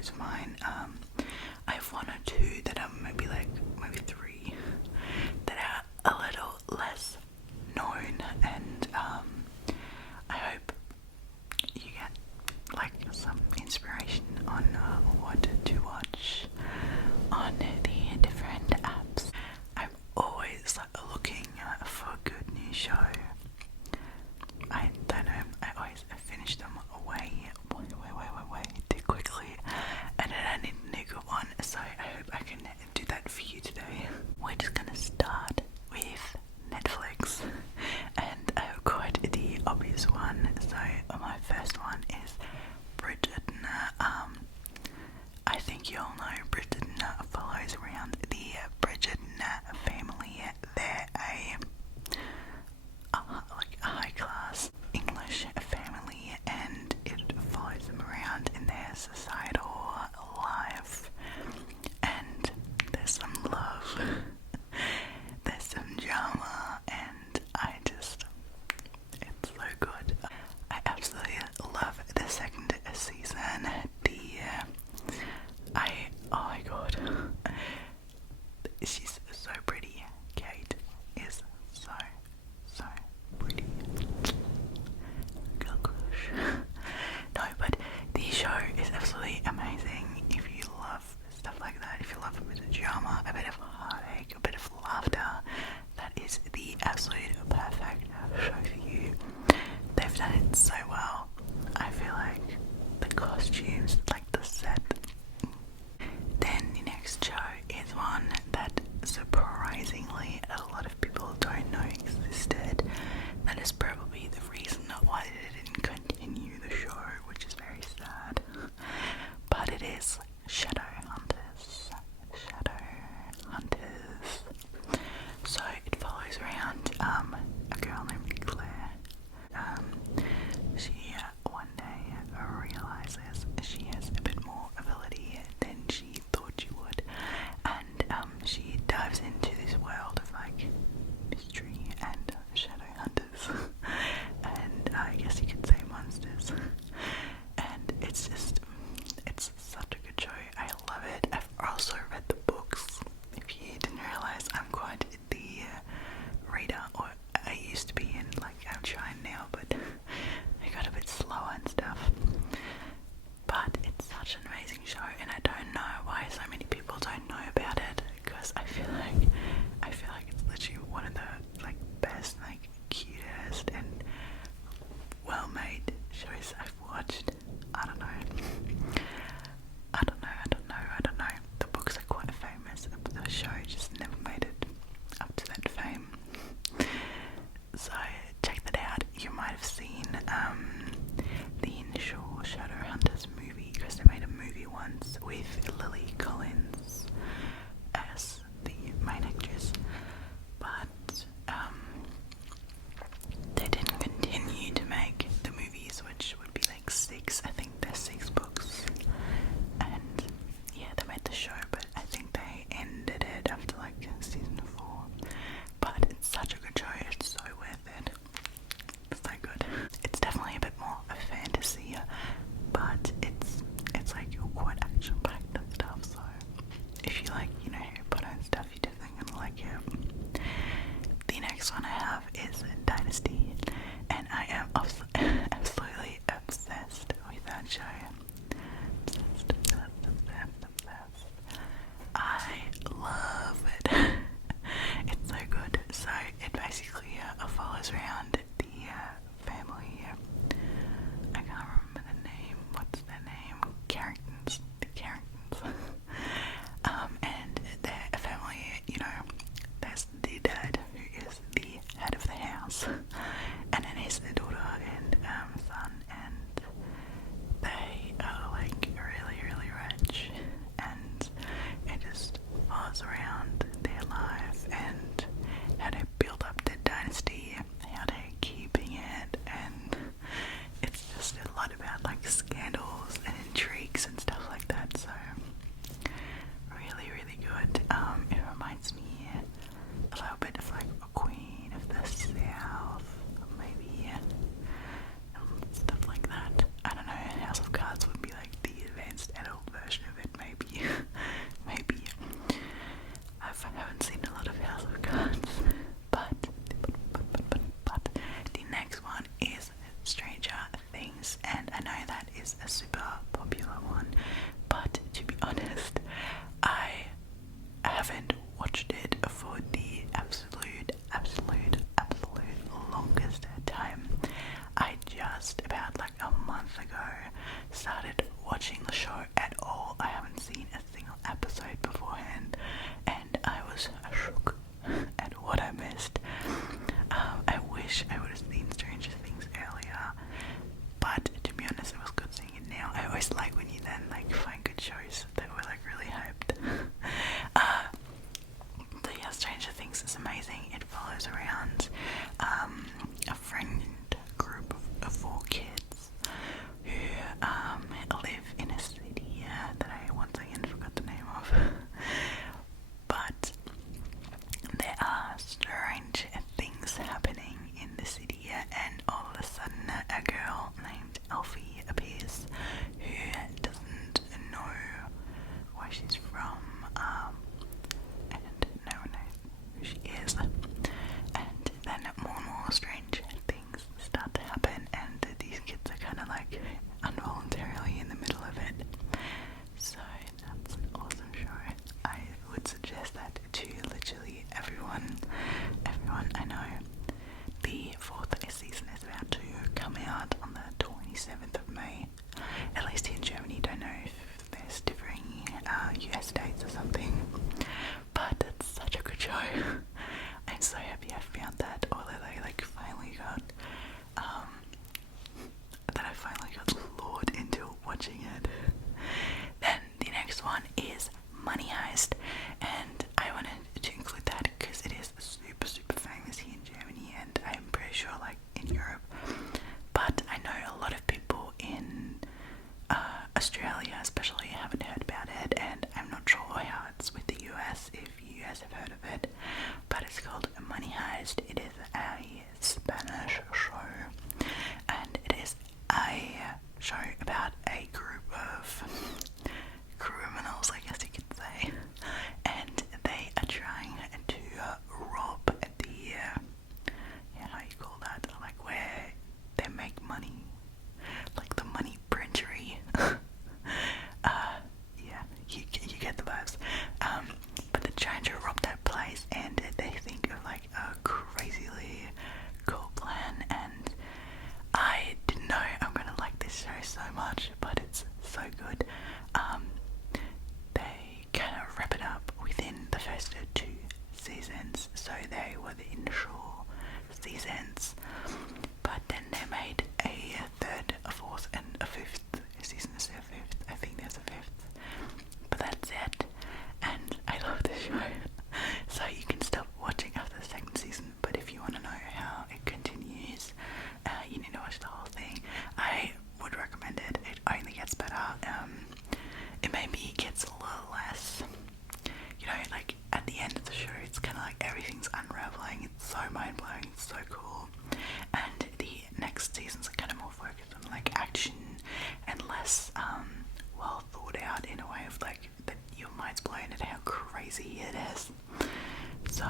shows of mine. I have one or two that are maybe three that are a little less known, and I hope you get like some inspiration on what to watch on the different apps. I'm always looking for a good new show. I don't know, I always finish them way too quickly, and then I need a new good one, so I hope I can do that for you today. We're just gonna start with Netflix, and I have quite the obvious one. So my first one is Bridgerton. I think you all know Bridgerton follows around the Bridgerton family. They're a high-class English family, and it follows them around in their societal life. And there's some love, there's some drama, and it's so good. I absolutely love the second season. Oh my god, she's so pretty. Kate is so pretty. Girl crush. No, but the show is absolutely amazing. If you love stuff like that, if you love a bit of drama, a bit of heartache, a bit of laughter, that is the absolute perfect show for you. They've done it so well. I feel like the costumes, like the set. Then the next show is one that surprisingly a lot of people don't know existed. That is probably the reason why they didn't continue the show, which is very sad. But it is Shadowhunters. So it follows around a girl named Claire. She one day realizes she has a bit more ability than she thought she would, and she dives into this world of mystery and shadow hunters, and I guess you could say monsters. And it's such a good show. I I'm so happy I found that, or that I like finally got lured into watching it. Then the next one is Money Heist, and I wanted to include that because it is super famous here in Germany, and I'm pretty sure like in Europe, but I know a lot of people in Australia especially haven't heard about it, and I'm not sure how it's with the US, if you guys have heard of it, but it's called Money Heist. It is a Spanish show, and it is a show about a group of criminals, I guess you could say, and they are trying to rob the, how you call that, like where they make money, like the money printery. Yeah, you get the vibes. But they're trying to rob that place, and they think of like a crazily cool plan, and I didn't know I'm gonna like this show so much, but it's so good. They kind of wrap it up within the first 2 seasons, so they were the initial seasons, but then they made a 3rd, a 4th, and a 5th season. Is there a 5th? I think there's a 5th, but that's it, and I love this show. So you can stop watching after the 2nd season, but if you want to know how it continues, you need to watch the whole thing. I would recommend it. It only gets better. It maybe gets a little less, you know, like at the end of the show, it's kind of like everything's unraveling. It's so mind-blowing. It's so cool. And the next seasons are kind of more focused on like action and less well thought out, in a way of like that your mind's blown at how crazy it is. So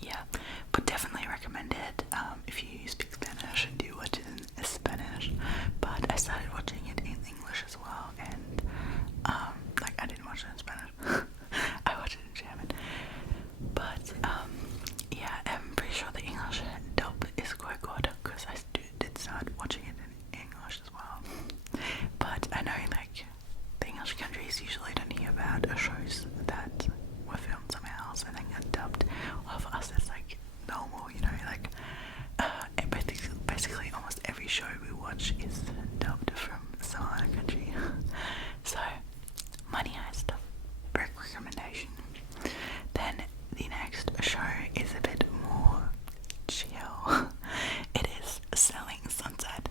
yeah, but definitely recommend it if you speak Spanish and do watch it in Spanish. But I started watching it in English as well, and like I didn't watch it in Spanish. I watched it in German. But yeah, I'm pretty sure the English dub is quite good, because I did start watching it in English as well. But I know like the English countries usually don't hear about shows that were filmed somewhere else and then got dubbed. Well, for us it's like normal, you know, like basically almost every show we watch is dubbed from some other country. So Money Heist, big recommendation. Then the next show is a bit more chill. It is Selling Sunset.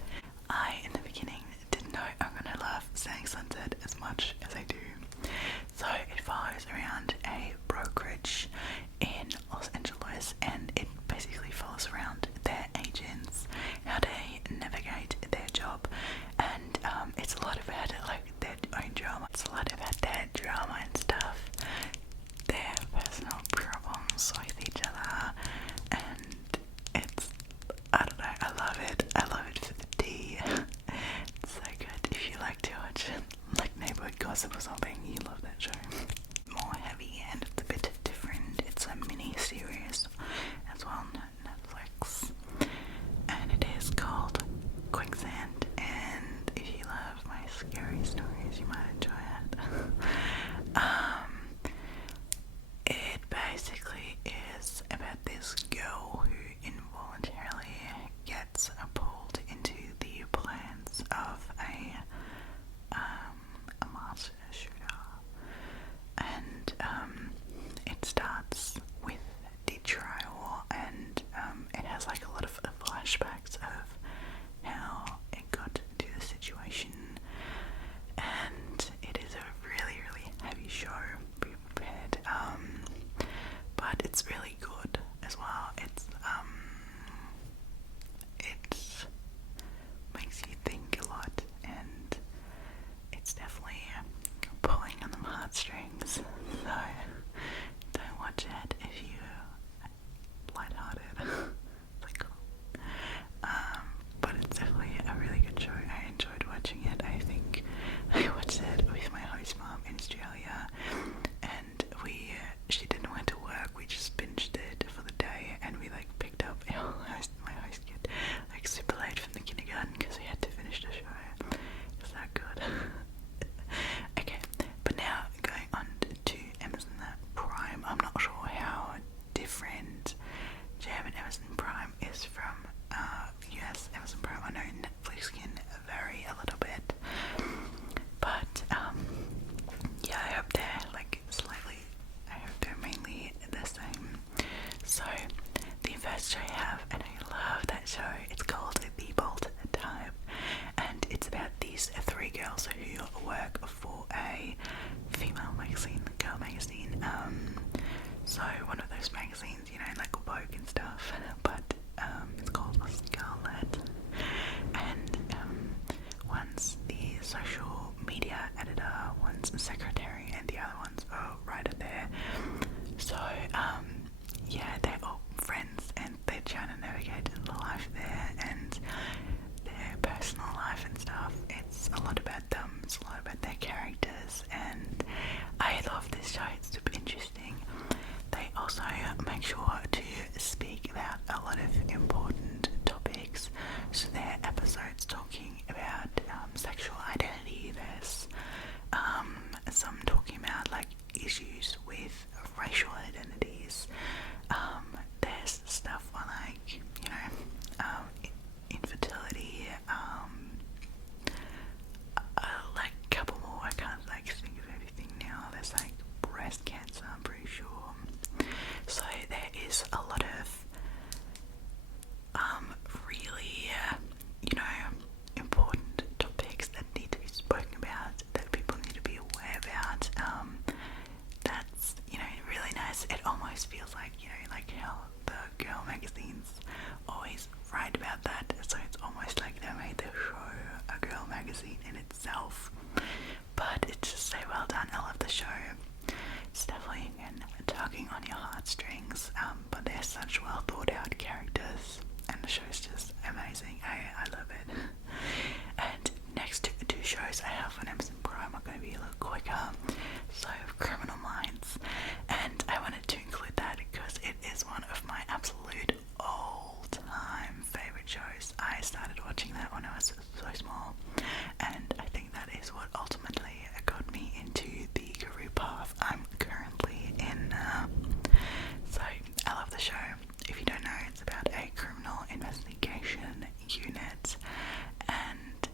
I in the beginning didn't know I'm gonna love Selling Sunset as much as I do. So it follows around a brokerage in Los Angeles, and it basically follows around their agents, how they navigate their job, and it's a lot about like their own drama. It's a lot about their drama and stuff, their personal problems with each other, and it's, I don't know, I love it for the tea. It's so good. If you like to watch like neighborhood gossip or something, you love that show. More heavy, and it's a bit different. It's a mini series as well on Netflix, and it is called Quicksand, and if you love my scary stories, you might enjoy it. It basically is about this girl who involuntarily gets pulled into the plans of a mass shooter, and it starts with the trial, and it has like a lot of flashbacks of how it got to the situation, and it is a really heavy show. Be prepared, but it's really good as well. It makes you think a lot, and it's definitely pulling on the heartstrings. So don't watch it if you're lighthearted. Like, but it's definitely a really good show. I enjoyed watching it. I think I watched it with my host mom in Australia, and she didn't want to work. We just binged it for the day, and we like picked up my host kid like super late from the kindergarten because we had to finish the show. It was that good. Okay, but now going on to Amazon work for a female magazine, girl magazine. So one of those magazines, you know, like Vogue and stuff, but it's called Scarlet. And one's the social media editor, one's the secretary, and the other one's a writer there. So yeah, they're all friends, and they're trying to navigate the life there and their personal life and stuff. It's a lot about them, it's a lot about their characters, and I love this show. It's super interesting. They also make sure to speak about a lot of important topics. So their episodes talking about sexual identity. There's some talking about like issues with racial identities. There's stuff on like, you know, infertility, like a couple more. I can't like think of everything now. There's like breast cancer, I'm pretty sure. So there is a lot of really you know, important topics that need to be spoken about, that people need to be aware about. That's, you know, really nice. It almost feels like, you know, like how the girl magazines always write about that, so it's almost like they made the show a girl magazine in itself. But it's just so well done. I love the show. It's definitely tugging on your heartstrings, but they're such well thought out characters, and the show's just amazing. I love it. And next to two shows I have on Amazon Prime are going to be a little quicker. So Criminal Minds, and I wanted to include that because it is one of my absolute all-time favorite shows. I started watching that when I was so small, and I think that is what ultimately got me into the career path I'm currently in. So I love the show. If you don't know, it's about a criminal investigation unit, and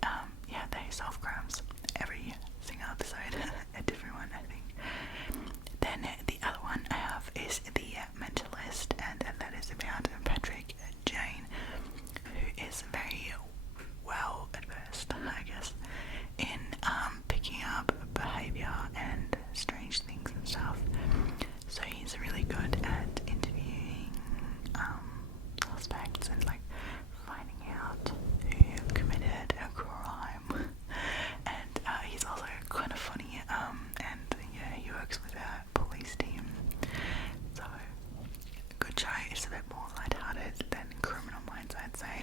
yeah, they solve crimes every single episode. A different one, I think. Then the other one I have is The Mentalist, and that is about Patrick Jane, who is very well adversed, I guess, in picking up behaviour and strange things and stuff. So he's really good at interviewing suspects and like finding out who committed a crime. And he's also kind of funny, and yeah, he works with a police team. So good show. It's a bit more lighthearted than Criminal Minds, I'd say,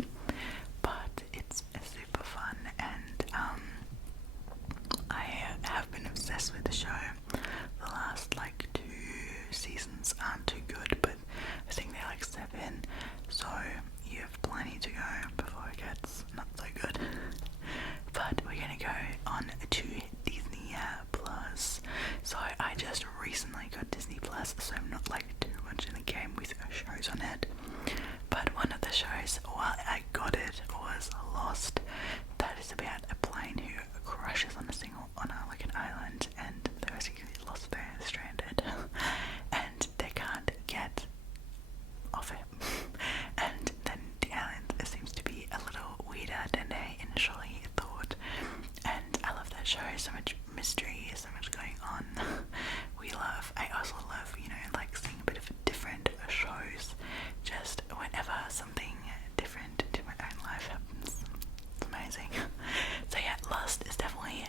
but it's super fun, and I have been obsessed with the show. The last like 2 seasons aren't too good, but I think they're like 7, so you have plenty to go before it gets not so good. But we're gonna go on to Disney Plus. So I just recently got Disney Plus, so I'm not like too much in the game with shows on it. But one of the shows while I got it was Lost. That is about a plane who crashes on like an island, and they're basically lost there, stranded, and they can't get off it. And then the island seems to be a little weirder than they initially thought. And I love that show. So much mystery, so much going on. I also love, you know, like seeing a bit of different shows. Just whenever something different to my own life happens, it's amazing. So yeah, Lost is definitely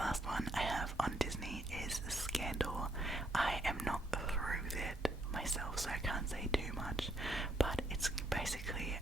last one I have on Disney is Scandal. I am not through it myself, so I can't say too much, but it's basically